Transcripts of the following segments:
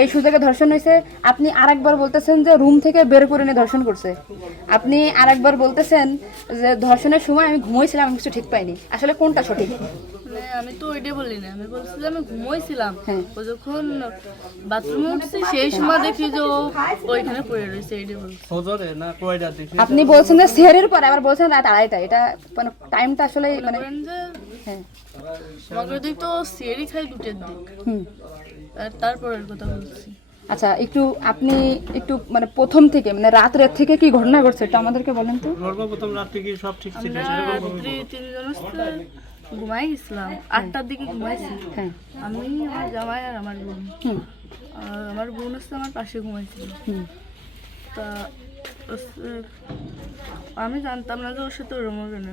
এই সুযোগে ধর্ষণ হয়েছে। আপনি আরেকবার বলতেছেন যে রুম থেকে বের করে নিয়ে ধর্ষণ করছে। আপনি আরেকবার বলতেছেন যে ধর্ষণের সময় আমি ঘুমোইছিলাম আমি কিছু ঠিক পাইনি। আসলে কোনটা সঠিক? মানে আমি তো ওইটাই বলি না। আমি বলছি আমি ঘুমোইছিলাম। হ্যাঁ। ও যখন বাথরুমে উঠছি সেই সময় দেখি যে ও ওইখানে পড়ে রয়েছে এইটাই বলছি। আপনি বলছেন যে সেহরের পরে আবার বলছেন রাত আড়াইটা এটা মানে টাইমটা আসলে মানে হ্যাঁ। আমাকে দিক তো সিয়ারি খাই দুটের দিক। হুম। আর তারপরের কথা বলছি। আচ্ছা একটু আপনি একটু মানে প্রথম থেকে মানে রাত রাত থেকে কি ঘটনা ঘটছে একটু আমাদেরকে বলেন তো। সর্বপ্রথম রাত্রে কি সব ঠিক ছিল রাত্রি তিনজন ঘুমাই গেছিলাম। আটটার দিকে ঘুমাইছি। হ্যাঁ। আমি আমার জামাই আর আমার বোন। আর আমার বোন হচ্ছে আমার পাশে ঘুমাইছিল। তা আমি জানতাম না যে ওর সাথে ওরম হবে না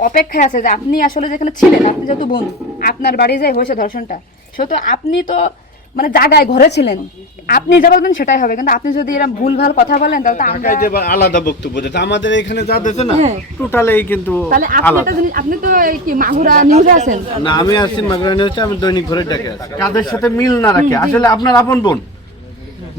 অপেক্ষায় আছে যে আপনি আসলে যেখানে ছিলেন আপনি যেহেতু বোন আপনার বাড়ি যে হয়েছে ধর্ষণটা সেহেতু আপনি তো মানে জায়গায় ঘরে ছিলেন। আপনি যা বলবেন সেটাই হবে কিন্তু আপনি যদি এরকম ভুলভাল কথা বলেন তাহলে তো আমরা যে আলাদা বক্তব্য দিতে আমাদের এখানে যা দিতে না হ্যাঁ। টোটালি কিন্তু তাহলে আপনি একটা জিনিস আপনি তো এই কি মাগুরা নিউজে আছেন? না আমি আছি মাগরানি হচ্ছে আমি দৈনিক ঘরে ডাকে আছি। কাদের সাথে মিল না রাখে? আসলে আপনার আপন বোন।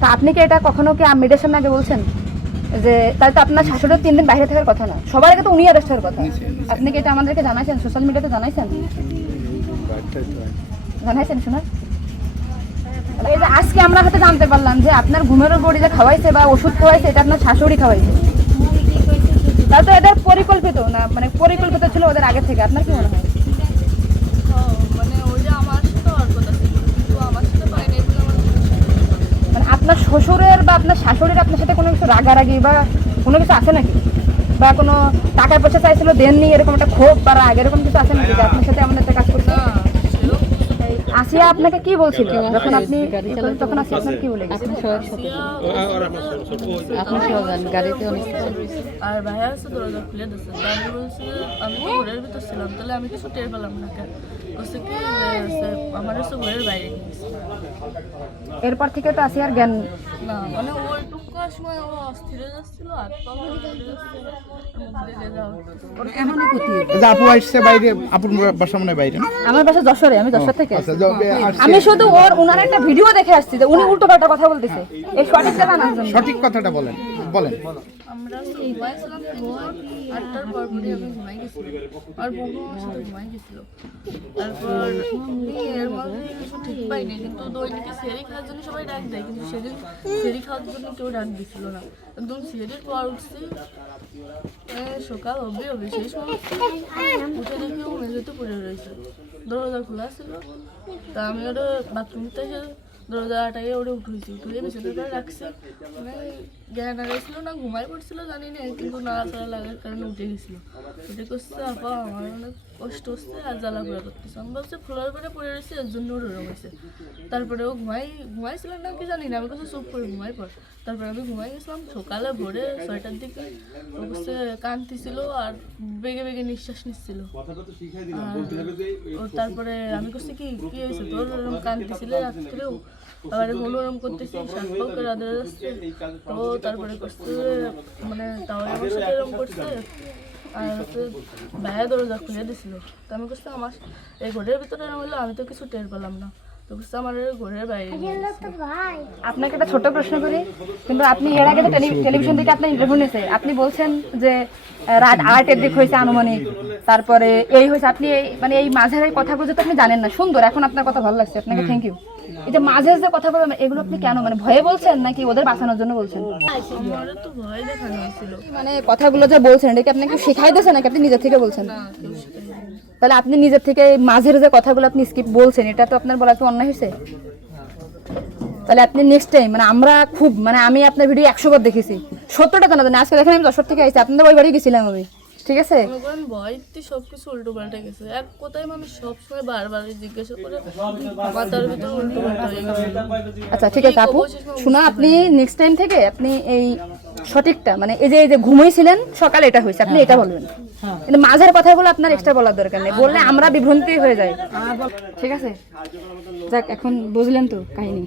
তা আপনি কি এটা কখনো কি মিডিয়ার সামনে আগে বলছেন? যে তাহলে তো আপনার শাশুড়ির তিন দিন বাইরে থাকার কথা না। সবার আগে তো উনি অ্যারেস্ট হওয়ার কথা। আপনি কি এটা আমাদেরকে জানাইছেন? সোশ্যাল মিডিয়াতে জানাইছেন? জানাইছেন শোনা? এই যে আজকে আমরা হয়তো জানতে পারলাম যে আপনার ঘুমের বড়ি যে খাওয়াইছে বা ওষুধ খাওয়াইছে এটা আপনার শাশুড়ি খাওয়াইছে। তাহলে তো এটা পরিকল্পিত না মানে পরিকল্পিত ছিল ওদের আগে থেকে। আপনার কি মনে হ্যাঁ, মানে ওই যে আমার সাথে আর কথা ছিল কিন্তু আমার সাথে পাই নাই বলে আমার মানে আপনার শ্বশুরের বা আপনার শাশুড়ির আপনার সাথে কোনো কিছু রাগারাগি বা কোনো কিছু আছে নাকি? বা কোনো টাকা পয়সা চাইছিল দেননি এরকম একটা ক্ষোভ বা রাগ এরকম কিছু আছে নাকি যে আপনার সাথে আমাদের একটা কাজ করছে? আসিয়া আপনাকে কি বলছিল? যখন আপনি তখন আসিয়া আপনাকে কি বলে? আপনি গাড়িতে অনেক আর ভাইয়া আছে। দরজা খুলে দিচ্ছে আমি ঘরের ভিতর ছিলাম তাহলে আমি কিছু টের পেলাম না কেন? বলছে কি আমার হচ্ছে ঘরের বাইরে এরপর থেকে তো আসিয়ার জ্ঞান না মানে সময় ও অস্থির যাচ্ছিল আর আর আপু আসছে বাইরে আপুর বাসা মনে বাইরে আমার বাসা যশোরে আমি যশোর থেকে আচ্ছা আমি শুধু ওর উনার একটা ভিডিও দেখে আসছি যে উনি উল্টো পাল্টা কথা বলতেছে। এই সঠিকটা জানার সঠিক কথাটা বলেন বলেন। আমরা আটটার পর পরই আমি ঘুমাই গেছিলাম। আর বন্ধু আমার সাথে ঘুমাই গেছিল। তারপর এর কিছু ঠিক পাইনি কিন্তু দৈনিকে সেরি খাওয়ার জন্য সবাই ডাক দেয়, কিন্তু সেদিন সেরি খাওয়ার জন্য কেউ ডাক দিছিল না। একদম সেরির পর উঠছি সকাল অবধি হবে সেই সময় উঠে দেখি ও মেঝেতে পড়ে রয়েছে। দরজা খোলা ছিল, তা আমি ওটা বাথরুমতে দরজাটাকে ওটা উঠেছি উঠে বিছানাটা রাখছি। মানে জ্ঞান হারাইছিল না, ঘুমাই পড়ছিল, জানি না, কিন্তু নাড়াচাড়া লাগার কারণে উঠে গেছিল। উঠে করছে আপা আমার অনেক কষ্ট হচ্ছে আর জ্বালা পোড়া করতেছে আমি বলছে ফ্লোর করে পড়ে রয়েছে এর জন্য ওর ওরম হয়েছে তারপরে ও ঘুমাই ঘুমাইছিল না কি জানি না আমি কাছে চুপ করে ঘুমাই পড় তারপরে আমি ঘুমাই গেছিলাম সকালে ভোরে ছয়টার দিকে ও কাছে কাঁদতেছিল আর বেগে বেগে নিঃশ্বাস নিচ্ছিল। আর ও তারপরে আমি করছি কি কি হয়েছে তোর ওরকম কাঁদতেছিল রাত্রেও আবার হলো ওরকম করতেছি পাও করে আদর যাচ্ছে ও তারপরে করছে মানে তাও আমার সাথে করছে আর হচ্ছে ভাইয়া দরজা খুলে দিছিল। তো আমি করছি আমার এই ঘরের ভিতরে হলো আমি তো কিছু টের পেলাম না। আপনাকে একটা ছোট প্রশ্ন করি কিন্তু আপনি এর আগে তো টেলিভিশন থেকে আপনার ইন্টারভিউ নিয়েছে আপনি বলছেন যে রাত আটের দিক হয়েছে আনুমানিক তারপরে এই হয়েছে আপনি এই মানে এই মাঝের এই কথাগুলো তো আপনি জানেন না সুন্দর এখন আপনার কথা ভালো লাগছে আপনাকে থ্যাংক ইউ এই যে মাঝের যে কথাগুলো এগুলো আপনি কেন মানে ভয়ে বলছেন নাকি ওদের বাঁচানোর জন্য বলছেন? আমার তো ভয় দেখানো হয়েছিল মানে কথাগুলো যে বলছেন এটা কি আপনাকে শেখাই দিয়েছে নাকি আপনি নিজের থেকে বলছেন। তাহলে আপনি নিজের থেকে মাঝের যে কথাগুলো আপনি স্কিপ বলছেন এটা তো আপনার বলা তো অন্যায় হয়েছে? তাহলে আপনি নেক্সট টাইম মানে আমরা খুব মানে আমি আপনার ভিডিও একশো বার দেখেছি। সত্যটা জানা জানি আজকে দেখেন আমি যশোর থেকে আইছি আপনাদের ওই বাড়ি গেছিলাম আমি ঠিক আছে? ভয়তে সবকিছু উল্টো পাল্টে গেছে। এক কথায় মানুষ সবসময় বারবার জিজ্ঞাসা করে মাথার ভিতর উল্টো পাল্টা হয়ে গেছে। আচ্ছা ঠিক আছে আপু শোনা আপনি নেক্সট টাইম থেকে আপনি এই সঠিকটা মানে এই যে এই যে ঘুমাইছিলেন সকালে এটা হয়েছে আপনি এটা বলবেন। কিন্তু মাঝের কথাগুলো আপনার এক্সট্রা বলার দরকার নেই। বললে আমরা বিভ্রান্তি হয়ে যাই। ঠিক আছে। যাক এখন বুঝলেন তো কাহিনী।